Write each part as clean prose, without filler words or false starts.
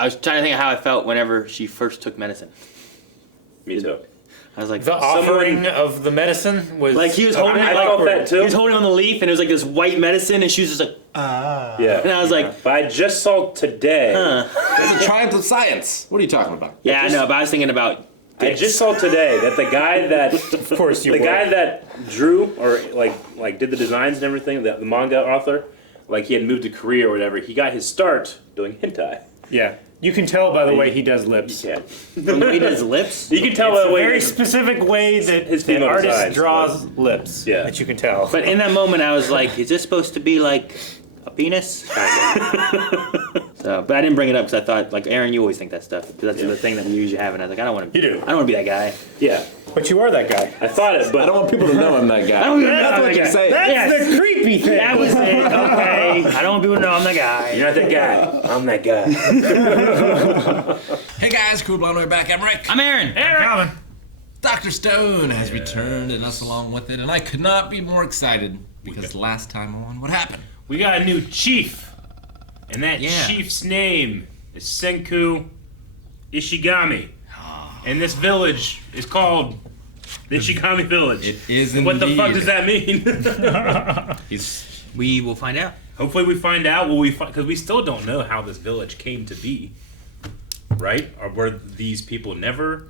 I was trying to think of how I felt whenever she first took medicine. Me too. I was like, The offering of the medicine was like he was holding I it, felt that too. he was holding on the leaf, and it was like this white medicine, and she was just like, Yeah. and I was like, But I just saw today. It's a triumph of science. What are you talking about? yeah, I know, but I was thinking about. I just saw today that the guy that Of course you the were. guy that drew or like did the designs and everything, the manga author, like he had moved to Korea or whatever. He got his start doing hentai. Yeah. You can tell by the way he does lips. Yeah. The way he does lips. You can tell It's by a the way. very specific way that his the female artist designs, draws lips. Yeah. That you can tell. But in that moment, I was like, is this supposed to be like a penis? So, but I didn't bring it up because I thought, like, Aaron, you always think that stuff. Because that's the thing that we usually have. And I was like, I don't want to. You do. I don't want to be that guy. Yeah. But you are that guy. I thought it, but I don't want people to know I'm that guy. I don't even know That's I'm what that you're guy. saying. That's the creepy thing. That was it. Okay. I don't want people to know I'm the guy. you're not that guy. I'm that guy. Hey guys, Cool Blown Way Back. I'm Rick. I'm Aaron. Calvin. Dr. Stone has returned and us along with it, and I could not be more excited because last time on, what happened? We got a new chief, and that Yeah. chief's name is Senku Ishigami. And this village is called the Ishigami Village. It is What the fuck indeed. does that mean? We will find out. Hopefully we find out. Because we still don't know how this village came to be. Right? Or were these people never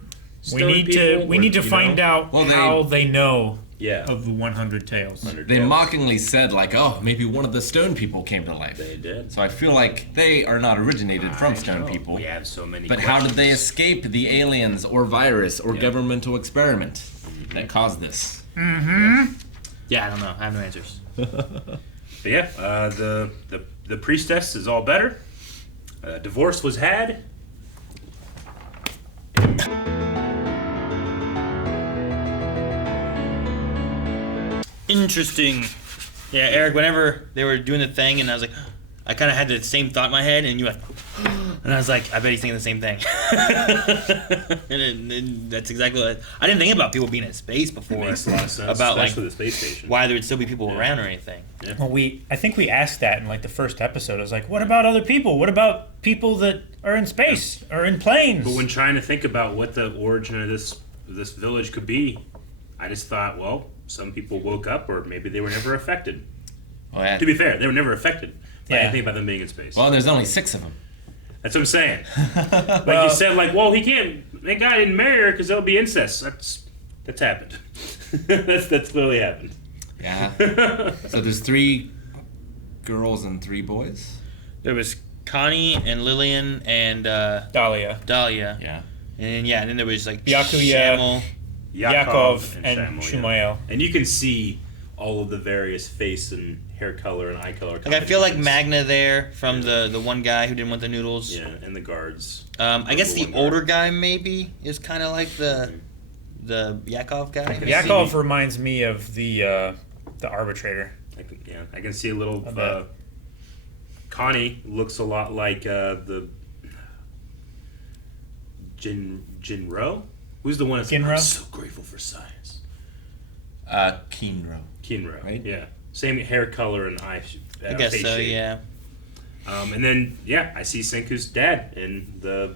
We stone need people? to we Or, need to you find know? out Well, how they know Yeah. of the 100 tales. They mockingly said, like, oh, maybe one of the stone people came to life. They did. So I feel like they are not originated from stone people. We have so many But how did they questions. escape the aliens or virus or governmental experiment that caused this? Yeah, I don't know. I have no answers. But yeah, the priestess is all better. Divorce was had. Interesting. Yeah, Eric, whenever they were doing the thing, and I was like, I kind of had the same thought in my head, and you were like, and I was like, I bet he's thinking the same thing. and that's exactly what I didn't think about people being in space before. Makes a lot of sense, About, like, especially the space station. why there would still be people around or anything. Well, I think we asked that in like the first episode. I was like, what about other people? What about people that are in space or in planes? But when trying to think about what the origin of this village could be, I just thought, well, some people woke up, or maybe they were never affected. Oh, yeah. To be fair, they were never affected by Yeah. anything about them being in space. Well, there's only 6 of them. That's what I'm saying. Like you said, like, well, he can't. That guy didn't marry her because that'll be incest. That's happened. that's clearly happened. Yeah. So there's 3 girls and 3 boys? There was Connie and Lillian and Dahlia, Dahlia. Yeah. And then there was like Yakuya. Shamel. Yaakov, and Shamuel, Shumael. yeah. And you can see all of the various face and hair color and eye color. Like I feel like combinations. Magna there from the one guy who didn't want the noodles. Yeah, and the guards. I guess the One guard. older guy maybe is kind of like the Yakov guy. Yakov reminds me of the arbitrator. I can see a little. I bet. Connie looks a lot like the Jinro. Who's the one that's Ginro? I'm so grateful for science? Kinro. Kinro. Right? Yeah. Same hair color and eye. I guess face so. shape. Yeah. And then I see Senku's dad and the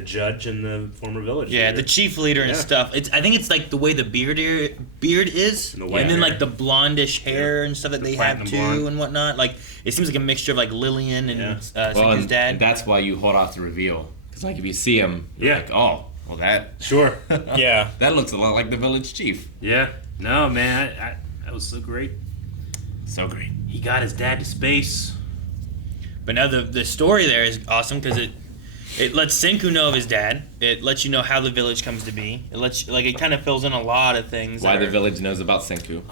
judge in the former village. Yeah, leader. the chief leader and Yeah. stuff. I think it's like the way the beard is, And the and, white then hair. like the blondish hair and stuff that The they have platinum too blonde. and whatnot. Like it seems like a mixture of like Lillian and Yeah. Senku's and dad. that's why you hold off the reveal. Because, like, if you see him, you're Yeah. like, oh, well, that Sure. Yeah. that looks a lot like the village chief. Yeah. No, man, that was so great. So great. He got his dad to space. But now the story there is awesome because it lets Senku know of his dad. It lets you know how the village comes to be. It lets you, like it kind of fills in a lot of things. Why that the are- village knows about Senku.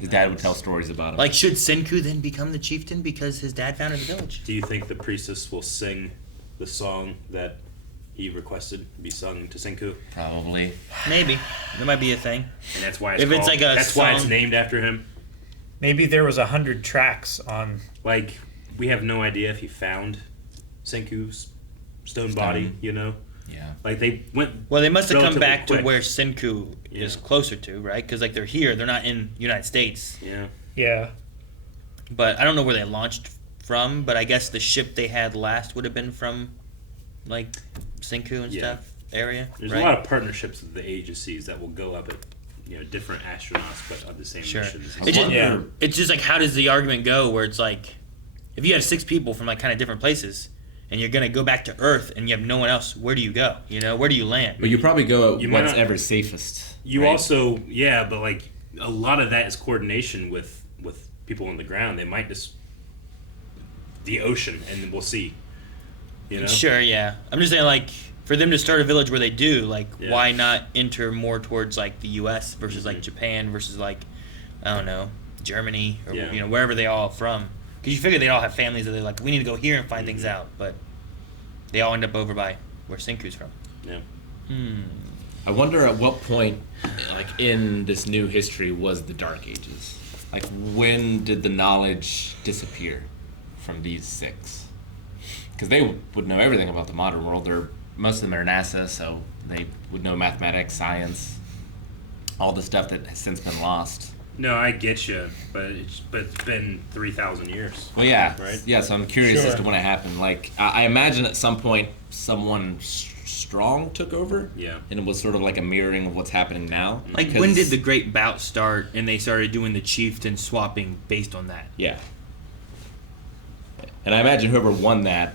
His dad would tell stories about him. Like should Senku then become the chieftain because his dad founded the village? Do you think the priestess will sing the song that he requested be sung to Senku? Probably. Maybe that might be a thing. And that's why it's If it's called, like a that's why it's song- named after him. Maybe there was 100 tracks on. Like, we have no idea if he found Senku's stone body, you know? Yeah. Like, they went. Well, they must have come relatively back quick. to where Senku is Yeah. closer to, right? Because like they're here, they're not in United States. Yeah. Yeah. But I don't know where they launched from. But I guess the ship they had last would have been from like Senku and Yeah. stuff area. There's right? a lot of partnerships with the agencies that will go up at different astronauts, but on the same Sure. missions. It just, Yeah. it's just like, how does the argument go where it's like, if you have 6 people from like kind of different places, and you're gonna go back to Earth, and you have no one else, where do you go? You know, where do you land? But you probably go You might what's not- ever safest. You right? also, but like a lot of that is coordination with people on the ground. They might just the ocean, and we'll see. You know, Sure, yeah. I'm just saying, like, for them to start a village where they do, like, Yeah. why not enter more towards like the U.S. versus like Mhm. Japan versus like, I don't know, Germany or Yeah. wherever they all from? Because you figure they all have families that they're like, we need to go here and find things out, but they all end up over by where Senku's from. Yeah. I wonder at what point, like in this new history, was the Dark Ages? Like when did the knowledge disappear from these 6? Because they would know everything about the modern world. Most of them are NASA, so they would know mathematics, science, all the stuff that has since been lost. No, I get you, but it's been 3,000 years. Well, yeah, Right. yeah. So I'm curious as Sure. to when it happened. Like I imagine at some point someone strong took over. Yeah. And it was sort of like a mirroring of what's happening now. Like, Because- when did the Great Bout start and they started doing the chieftain swapping based on that? Yeah. And I imagine whoever won that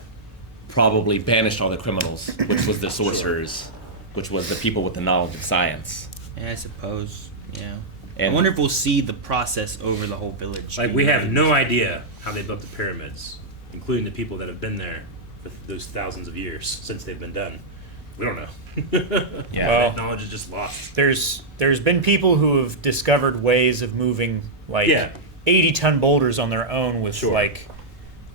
probably banished all the criminals, which was the sorcerers, which was the people with the knowledge of science. Yeah, I suppose. Yeah. I And- wonder if we'll see the process over the whole village. Like we have no idea how they built the pyramids, including the people that have been there for those thousands of years since they've been done. We don't know. Yeah. That knowledge is just lost. There's been people who have discovered ways of moving like Yeah. 80-ton boulders on their own with Sure. like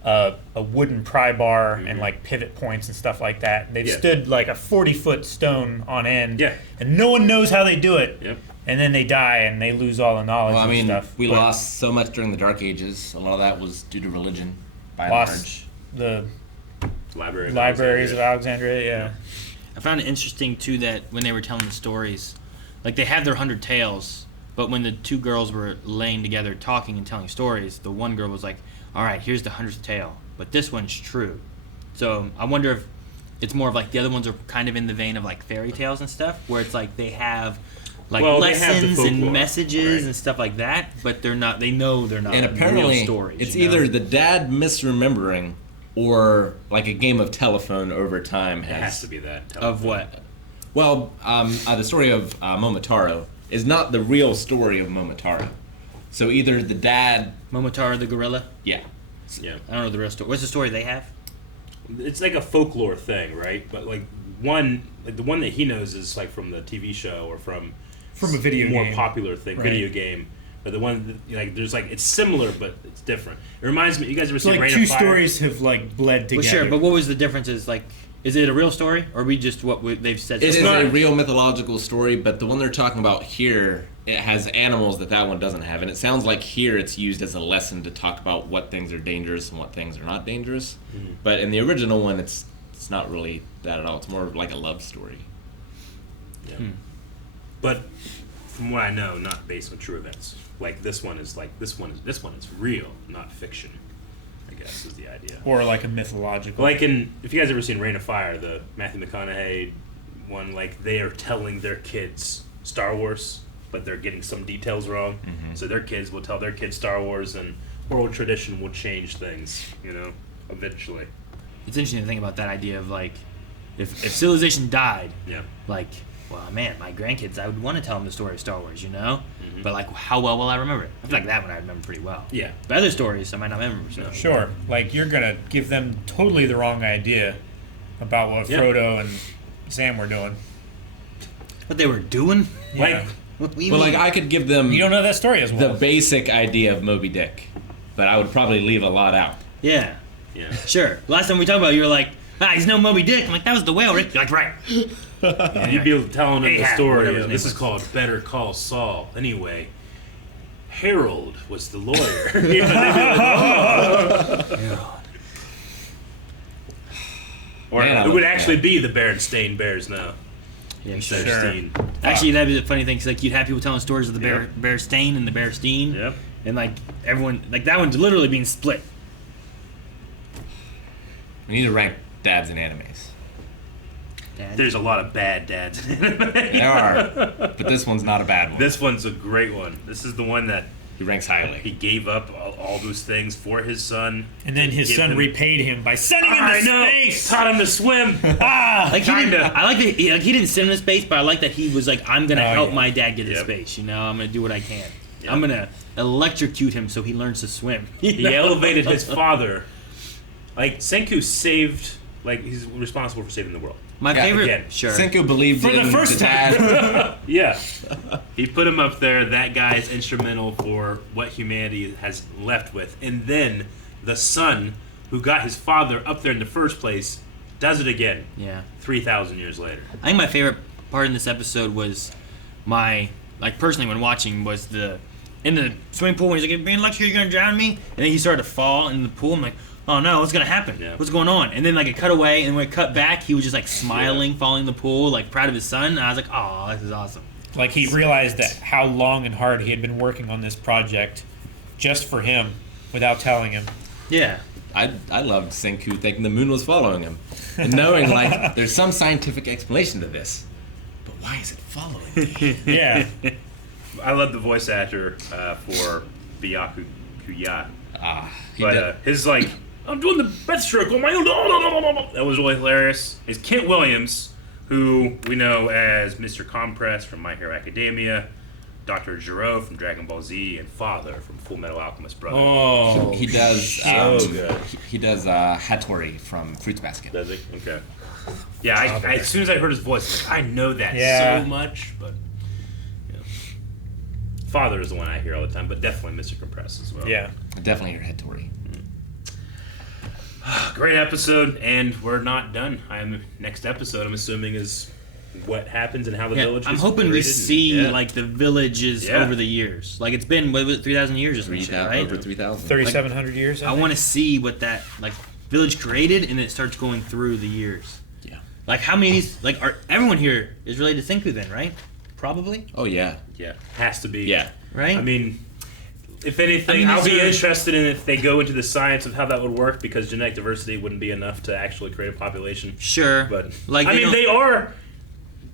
a wooden pry bar and like pivot points and stuff like that. They've Yeah. stood like a 40-foot stone on end. Yeah. And no one knows how they do it. Yep. And then they die and they lose all the knowledge Well, I mean, and stuff. we But lost so much during the Dark Ages. A lot of that was due to religion, by and lost the Libraries libraries of Alexandria. Yeah. I found it interesting too that when they were telling the stories, like they have their 100 tales, but when the 2 girls were laying together talking and telling stories, the one girl was like, "All right, here's the 100th tale, but this one's true." So I wonder if it's more of like the other ones are kind of in the vein of like fairy tales and stuff, where it's like they have like Well, they have the lessons folklore, and messages right. and stuff like that, but they're not. They know they're not And real apparently, stories. it's you know? either the dad misremembering or like a game of telephone over time It has to be that. of what. Well, the story of Momotaro is not the real story of Momotaro. So either the dad, Momotaro the gorilla. yeah, Yeah. I don't know the real story. What's the story they have? It's like a folklore thing, right? But like the one that he knows is like from the TV show or from From a video more game. popular thing, Right. video game. But the one that, like there's like it's similar but it's different. It reminds me. You guys ever So seen like Rain two of Fire? stories have like bled together. Well, sure, but what was the difference? Is like, is it a real story, or are we just they've said? it is not- a real mythological story, but the one they're talking about here, it has animals that one doesn't have. And it sounds like here it's used as a lesson to talk about what things are dangerous and what things are not dangerous. Mm-hmm. But in the original one, it's not really that at all. It's more like a love story. Yeah. But from what I know, not based on true events. Like this one is real, not fiction. I guess is the idea. Or like a mythological. Like if you guys ever seen Rain of Fire, the Matthew McConaughey one, like they are telling their kids Star Wars, but they're getting some details wrong. So their kids will tell their kids Star Wars, and oral tradition will change things, eventually. It's interesting to think about that idea of like, if civilization died, Yeah. like, well, man, my grandkids, I would want to tell them the story of Star Wars, Mm-hmm. But like, how well will I remember it? I feel like that one I remember pretty well. Yeah. But other stories I might not remember. So. Sure. Like you're gonna give them totally the wrong idea about what Yeah. Frodo and Sam were doing. What they were doing? Yeah. Like What do you But mean? like I could give them You don't know that story as the well. basic idea of Moby Dick, but I would probably leave a lot out. Yeah, yeah. sure. Last time we talked about it, you were like, he's no Moby Dick. I'm like, that was the whale, Rick. You're like, right. You'd be telling them the Ahab, story. whatever his Of, name this is was. called Better Call Saul. Anyway, Harold was the lawyer. They'd be like, "Oh." Or Man, I it would love actually be the Berenstain Bears now. Yeah, Instead Sure. of Steen. Actually, that'd be the funny thing, because like, you'd have people telling stories of the Yep. bear stain and the bear steen. Yep. And like, everyone, like that one's literally being split. We need to rank dads in animes. Dad. There's a lot of bad dads in anime. There are, but this one's not a bad one. This one's a great one. This is the one that He ranks he highly. gave up all those things for his son. And then his Give son him- repaid him by sending him I to know. space. Taught him to swim. Like he didn't, Kinda. I like that he didn't send him to space, but I like that he was like, I'm gonna help yeah. my dad get to Yep. space. You know, I'm gonna do what I can. Yep. I'm gonna electrocute him so he learns to swim. He elevated his father. Like Senku saved. Like he's responsible for saving the world. My Yeah, favorite, again, sure. Senku believed For the in first dad. Yeah. He put him up there. That guy's instrumental for what humanity has left with. And then the son, who got his father up there in the first place, does it again. Yeah. 3,000 years later. I think my favorite part in this episode was personally when watching was in the swimming pool when he's like, being lectured, you're gonna drown me, and then he started to fall in the pool. I'm like, oh no, what's gonna happen? Yeah. What's going on? And then like it cut away, and when it cut back, he was just like smiling, falling in the pool, like proud of his son. And I was like, oh, this is awesome. Like he realized that how long and hard he had been working on this project just for him without telling him. Yeah. I loved Senku thinking the moon was following him, and knowing like there's some scientific explanation to this, but why is it following me? Yeah. I love the voice actor for Byaku Kuya. He But did. his like, I'm doing the breaststroke on my own. That was really hilarious. Is Kent Williams, who we know as Mr. Compress from My Hero Academia, Dr. Giro from Dragon Ball Z, and Father from Full Metal Alchemist Brotherhood. Oh. He does. So good. He does Hattori from Fruits Basket. Does he? Okay. Yeah, I as soon as I heard his voice, I'm like, I know that Yeah. so much, but yeah. Father is the one I hear all the time, but definitely Mr. Compress as well. Yeah. I definitely hear Hattori. Great episode, and we're not done. Next episode, I'm assuming, is what happens and how the Yeah, village I'm is hoping we created, see and- yeah. like the villages Yeah. over the years. Like it's been what was it, 3,000 years or something, right? Over 3,000. 3,700 years. I want to see what that like village created, and it starts going through the years. Yeah. Like how many of these like are everyone here is related to Senku then, right? Probably, Oh yeah. Yeah, has to be. Yeah. right? I mean, if anything, I mean, I'll is be there- interested in if they go into the science of how that would work, because genetic diversity wouldn't be enough to actually create a population. sure, But like I mean, don't- they are.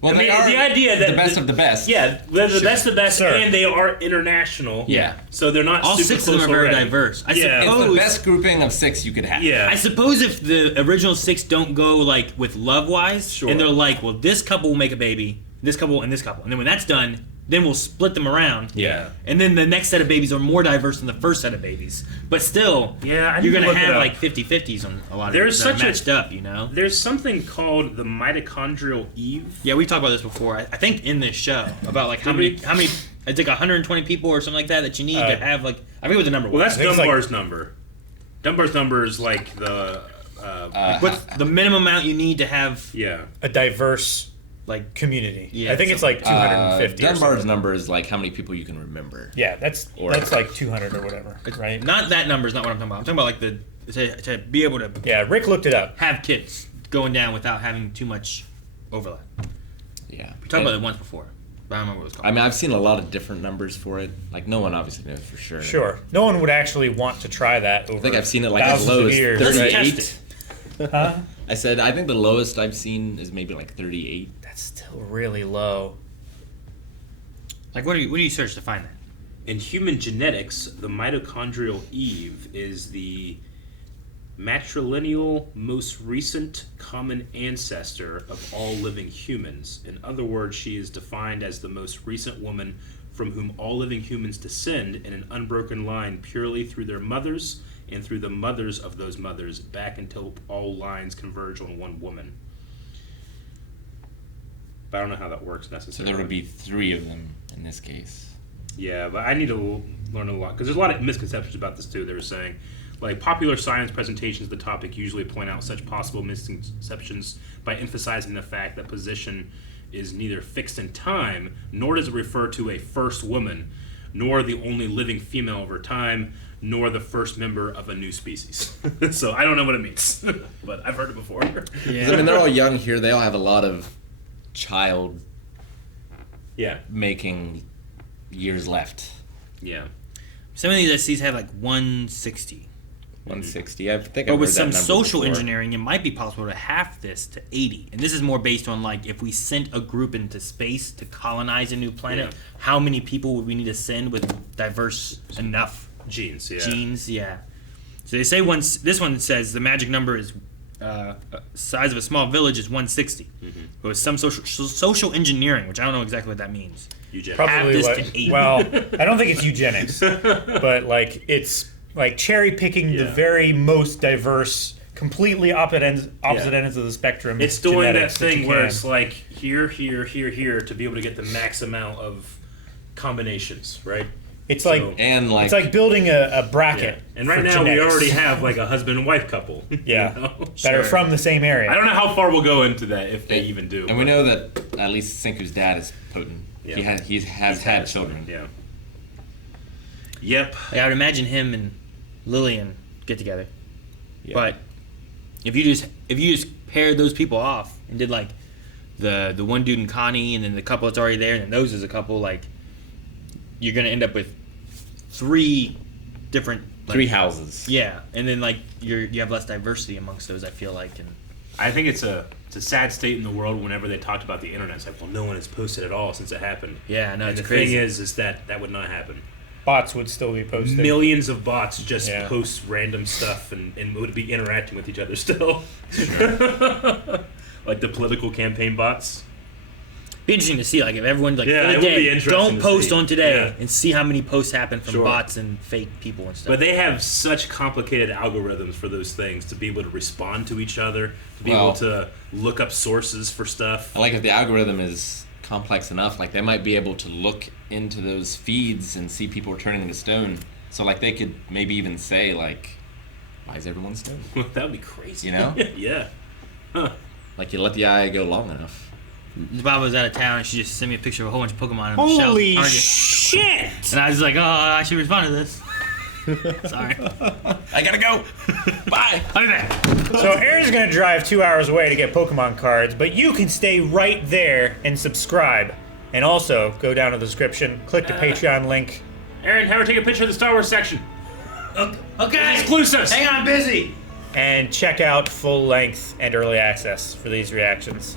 Well, I they mean, are the idea that the best of the best. Yeah, they're the best of the best, Sure. and they are international. Yeah. So they're not all super 6 of them close are very already. diverse. I Yeah. It's the suppose. best grouping of 6 you could have. Yeah. I suppose if the original 6 don't go like with love wise, Sure. and they're like, well, this couple will make a baby, this couple, and this couple, and then when that's done, then we'll split them around. Yeah. And then the next set of babies are more diverse than the first set of babies. But still, Yeah, I need you're to going to look it have up. like 50-50s on a lot of There's these that are such a- matched up, you know? There's something called the mitochondrial Eve. Yeah, we talked about this before. I think in this show about like how Did many we? it's like 120 people or something like that you need to have like I forget what the number Well, was. that's I think it's like- Dunbar's number. Dunbar's number is like the. What's the minimum amount you need to have Yeah. A diverse like community. Yeah, I think it's like 250. or Dunbar's something. number is like how many people you can remember. Yeah, that's Or- like 200 or whatever, right? not that number is not what I'm talking about. I'm talking about like to be able to Yeah, Rick looked it up. have kids going down without having too much overlap. Yeah. We talked about it once before, but I don't remember what it was called. I mean, I've seen a lot of different numbers for it. Like, no one obviously knows for sure. Sure. No one would actually want to try that over I think I've seen it like as thousands low of as years. Let's 38. test Huh? I said, I think the lowest I've seen is maybe like 38. That's still really low. Like what do you search to find that? In human genetics, the mitochondrial Eve is the matrilineal most recent common ancestor of all living humans. In other words, she is defined as the most recent woman from whom all living humans descend in an unbroken line purely through their mothers and through the mothers of those mothers back until all lines converge on one woman. But I don't know how that works So necessarily. there would be 3 of them in this case. Yeah, but I need to learn a lot because there's a lot of misconceptions about this too. They were saying, like, popular science presentations of the topic usually point out such possible misconceptions by emphasizing the fact that position is neither fixed in time, nor does it refer to a first woman, nor the only living female over time, nor the first member of a new species. So I don't know what it means, but I've heard it before. 'Cause, I mean, they're all young here. They all have a lot of child Yeah, making years left. yeah. Some of these SCs have like 160. 160. I think But I've with heard some that number social before. engineering, it might be possible to half this to 80. And this is more based on like if we sent a group into space to colonize a new planet, Yeah. how many people would we need to send with diverse enough Genes, yeah. genes? Yeah. So they say this one says the magic number is size of a small village is 160. But with some social engineering, which I don't know exactly what that means. Eugenics. Probably Half this like, to 80. well, I don't think it's eugenics, but like it's like cherry picking the Yeah. very most diverse, completely opposite ends of the spectrum. It's doing that genetics thing you where can. it's like here, here, here, here to be able to get the max amount of combinations, right? It's like So- And like, it's like building a Yeah. bracket. And right for now we genetics. already have like a husband and wife couple. Yeah. You know? that are Sure. from the same area. I don't know how far we'll go into that if they even do. and we know that at least Senku's dad is potent. Yeah. He has had children. Yeah. Yep. Like, I would imagine him and Lillian get together. Yeah. But if you just paired those people off and did like the one dude and Connie and then the couple that's already there and then those as a couple, like you're gonna end up with 3 different like, 3 houses. Yeah, and then like you have less diversity amongst those. I feel like, and I think it's a sad state in the world whenever they talked about the internet. It's like, well, no one has posted at all since it happened. yeah, no, And it's the crazy. thing is that would not happen. Bots would still be posting. Millions of bots just Yeah. post random stuff and would be interacting with each other still. Like the political campaign bots. be interesting to see like if everyone like Yeah, for it the would be day interesting don't to post see. on today Yeah. and see how many posts happen from Sure. bots and fake people and stuff. But they have such complicated algorithms for those things to be able to respond to each other, to be able Well- to look up sources for stuff. And like if the algorithm is complex enough, like they might be able to look into those feeds and see people turning into stone. So like they could maybe even say like, why is everyone stone? That would be crazy. You know? Yeah. Like you let the eye go long enough. Bob was out of town and she just sent me a picture of a whole bunch of Pokemon on the shelf. Holy Target. shit! And I was like, oh, I should respond to this. Sorry. I gotta go. Bye. I'll be back. So Aaron's gonna drive 2 hours away to get Pokemon cards, but you can stay right there and subscribe. And also go down to the description, click the Patreon link. Aaron, have her take a picture of the Star Wars section. Okay. Exclusives. Hang on, I'm busy. And check out full length and early access for these reactions.